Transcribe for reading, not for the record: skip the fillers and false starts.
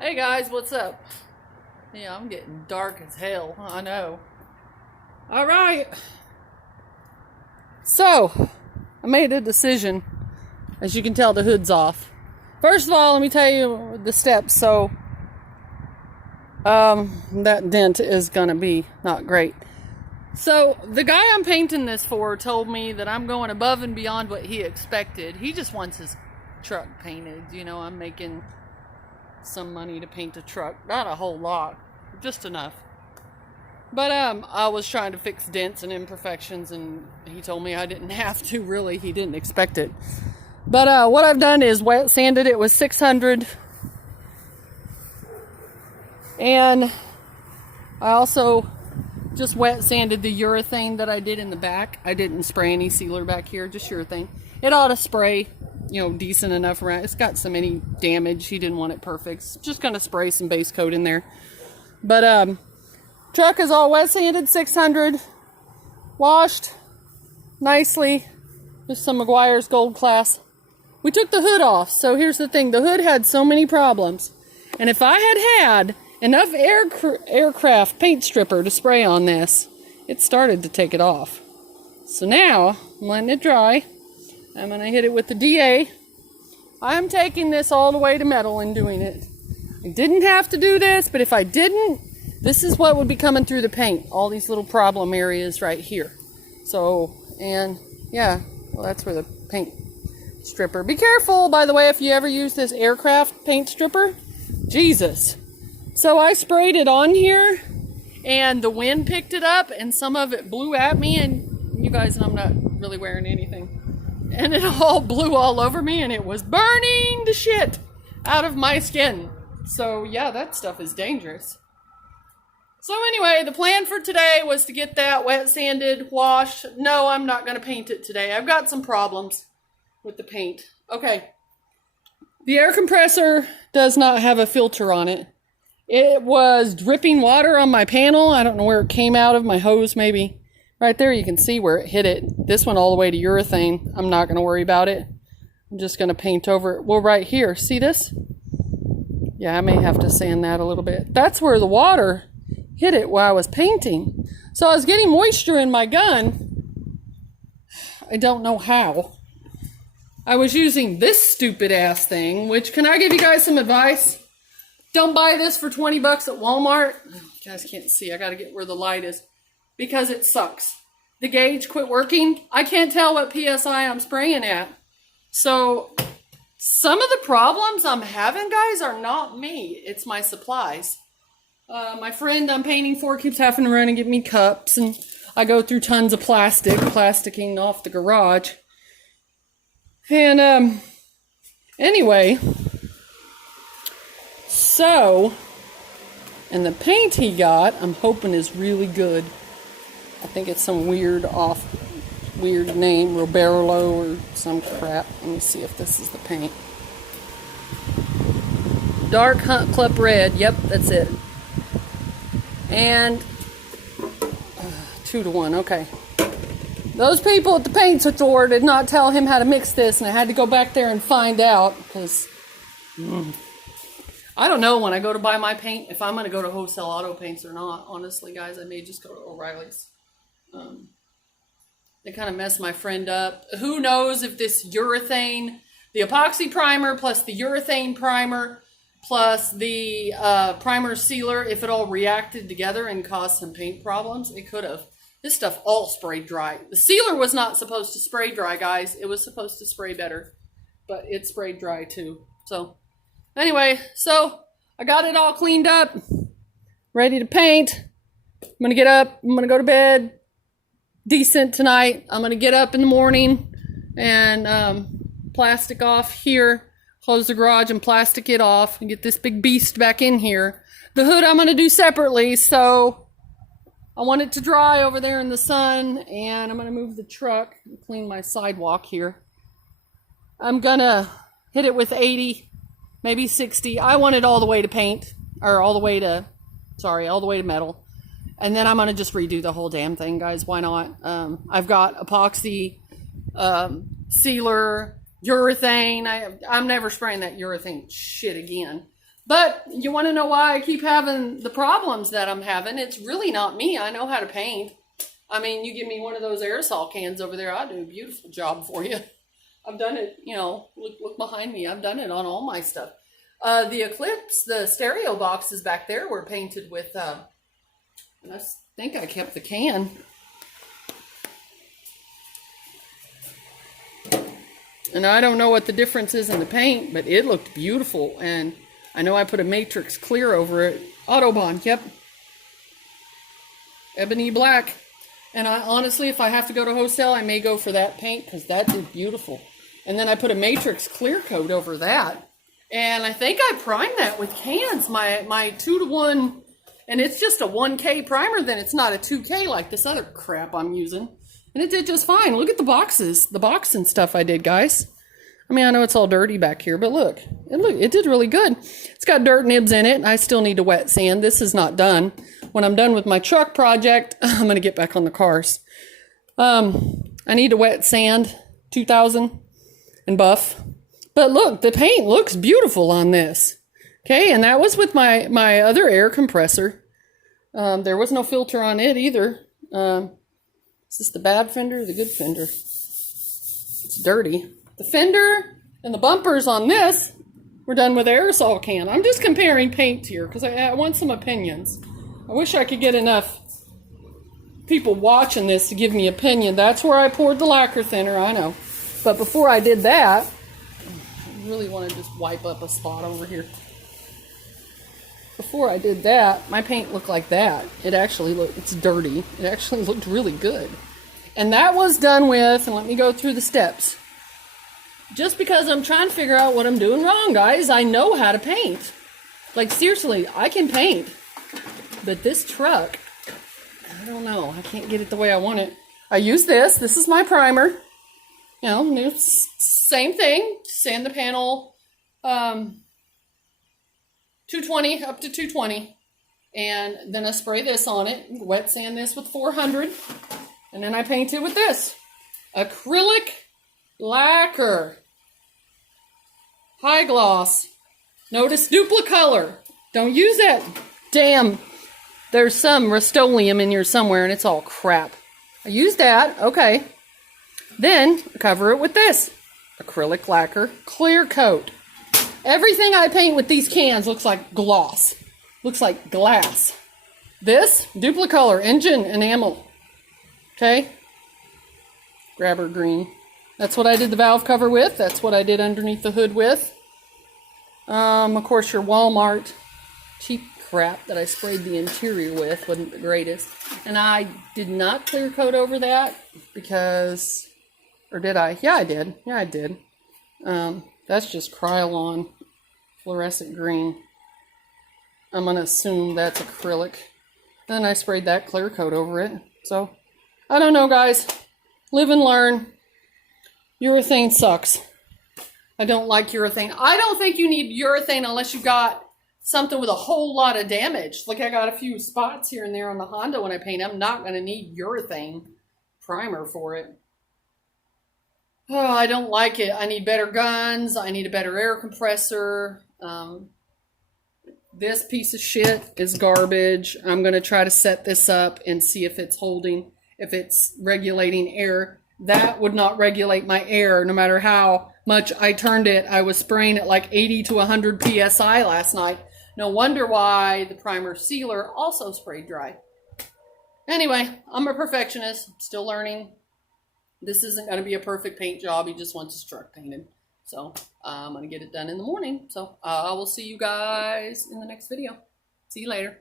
Hey guys, what's up? Yeah, I'm getting dark as hell. I know. Alright. So, I made a decision. As you can tell, the hood's off. First of all, let me tell you the steps. So, that dent is gonna be not great. So, the guy I'm painting this for told me that I'm going above and beyond what he expected. He just wants his truck painted. You know, I'm making some money to paint a truck. Not a whole lot, just enough. But I was trying to fix dents and imperfections, and he told me I didn't have to. Really, he didn't expect it. But what I've done is wet sanded it with 600, and I also just wet sanded the urethane that I did in the back. I didn't spray any sealer back here, just urethane. It ought to spray, you know, decent enough around. It's got so many damage. He didn't want it perfect. It's just gonna spray some base coat in there. But truck is all wet sanded, 600, washed nicely with some Meguiar's Gold Class. We took the hood off. So here's the thing: the hood had so many problems, and if I had enough aircraft paint stripper to spray on this, it started to take it off. So now I'm letting it dry. I'm going to hit it with the DA. I'm taking this all the way to metal and doing it. I didn't have to do this, but if I didn't, this is what would be coming through the paint. All these little problem areas right here. So, and yeah, well, that's where the paint stripper. Be careful, by the way, if you ever use this aircraft paint stripper. Jesus. So I sprayed it on here, and the wind picked it up, and some of it blew at me, and you guys know I'm not really wearing anything. And it all blew all over me, and it was burning the shit out of my skin. So yeah, that stuff is dangerous. So anyway, the plan for today was to get that wet sanded, washed. No, I'm not going to paint it today. I've got some problems with the paint. Okay. The air compressor does not have a filter on it. It was dripping water on my panel. I don't know where it came out of, my hose maybe. Right there you can see where it hit it. This went all the way to urethane. I'm not going to worry about it. I'm just going to paint over it. Well, right here, see this? Yeah, I may have to sand that a little bit. That's where the water hit it while I was painting. So I was getting moisture in my gun. I don't know how. I was using this stupid ass thing, which, can I give you guys some advice? Don't buy this for 20 bucks at Walmart. Oh, you guys can't see. I got to get where the light is. Because it sucks. The gauge quit working. I can't tell what PSI I'm spraying at. So, some of the problems I'm having, guys, are not me. It's my supplies. My friend I'm painting for keeps having to run and get me cups. And I go through tons of plasticking off the garage. And, anyway. So, and the paint he got, I'm hoping is really good. I think it's some weird name, Roberlo or some crap. Let me see if this is the paint. Dark Hunt Club Red. Yep, that's it. And 2-to-1. Okay. Those people at the paint store did not tell him how to mix this, and I had to go back there and find out because I don't know when I go to buy my paint if I'm going to go to Wholesale Auto Paints or not. Honestly, guys, I may just go to O'Reilly's. They kind of messed my friend up. Who knows if this urethane, the epoxy primer plus the urethane primer plus the primer sealer, if it all reacted together and caused some paint problems. It could have. This stuff all sprayed dry. The sealer was not supposed to spray dry, guys. It was supposed to spray better, but it sprayed dry too. So anyway, so I got it all cleaned up, ready to paint. I'm going to get up. I'm going to go to bed decent tonight. I'm going to get up in the morning and plastic off here, close the garage and plastic it off and get this big beast back in here. The hood I'm going to do separately, so I want it to dry over there in the sun, and I'm going to move the truck and clean my sidewalk here. I'm going to hit it with 80, maybe 60. I want it all the way to paint, or all the way to metal. And then I'm going to just redo the whole damn thing, guys. Why not? I've got epoxy, sealer, urethane. I'm never spraying that urethane shit again. But you want to know why I keep having the problems that I'm having? It's really not me. I know how to paint. I mean, you give me one of those aerosol cans over there, I'll do a beautiful job for you. I've done it, you know, look behind me. I've done it on all my stuff. The Eclipse, the stereo boxes back there were painted with, and I think I kept the can. And I don't know what the difference is in the paint, but it looked beautiful. And I know I put a matrix clear over it. Autobahn, yep. Ebony black. And I honestly, if I have to go to wholesale, I may go for that paint because that did beautiful. And then I put a matrix clear coat over that. And I think I primed that with cans, my 2-to-1. And it's just a 1K primer, then it's not a 2K like this other crap I'm using. And it did just fine. Look at the boxes, the box and stuff I did, guys. I mean, I know it's all dirty back here, but look, it did really good. It's got dirt nibs in it. I still need to wet sand. This is not done. When I'm done with my truck project, I'm going to get back on the cars. I need to wet sand 2000 and buff. But look, the paint looks beautiful on this. Okay, and that was with my other air compressor. There was no filter on it either. Is this the bad fender or the good fender? It's dirty. The fender and the bumpers on this were done with aerosol can. I'm just comparing paint here because I want some opinions. I wish I could get enough people watching this to give me opinion. That's where I poured the lacquer thinner, I know. But before I did that, I really want to just wipe up a spot over here. Before I did that, my paint looked like that. It actually looked, it's dirty. It actually looked really good. And that was done with, and let me go through the steps. Just because I'm trying to figure out what I'm doing wrong, guys. I know how to paint. Like, seriously, I can paint. But this truck, I don't know. I can't get it the way I want it. I use this. This is my primer. You know, same thing. Sand the panel. 220 up to 220, and then I spray this on it, wet sand this with 400, and then I paint it with this acrylic lacquer, high gloss. Notice duplicolor. Don't use that. Damn, there's some Rust-Oleum in here somewhere, and it's all crap. I use that. Okay, then cover it with this acrylic lacquer clear coat. Everything I paint with these cans looks like gloss. Looks like glass. This, duplicolor, engine enamel. Okay? Grabber green. That's what I did the valve cover with. That's what I did underneath the hood with. Of course, your Walmart cheap crap that I sprayed the interior with wasn't the greatest. And I did not clear coat over that because... Or did I? Yeah, I did. Yeah, I did. That's just Krylon fluorescent green. I'm going to assume that's acrylic. Then I sprayed that clear coat over it. So, I don't know, guys. Live and learn. Urethane sucks. I don't like urethane. I don't think you need urethane unless you got something with a whole lot of damage. Like I got a few spots here and there on the Honda when I paint. I'm not going to need urethane primer for it. Oh, I don't like it. I need better guns. I need a better air compressor. This piece of shit is garbage. I'm going to try to set this up and see if it's holding, if it's regulating air. That would not regulate my air no matter how much I turned it. I was spraying at like 80 to 100 PSI last night. No wonder why the primer sealer also sprayed dry. Anyway, I'm a perfectionist. Still learning. This isn't going to be a perfect paint job. He just wants his truck painted. So I'm going to get it done in the morning. So I will see you guys in the next video. See you later.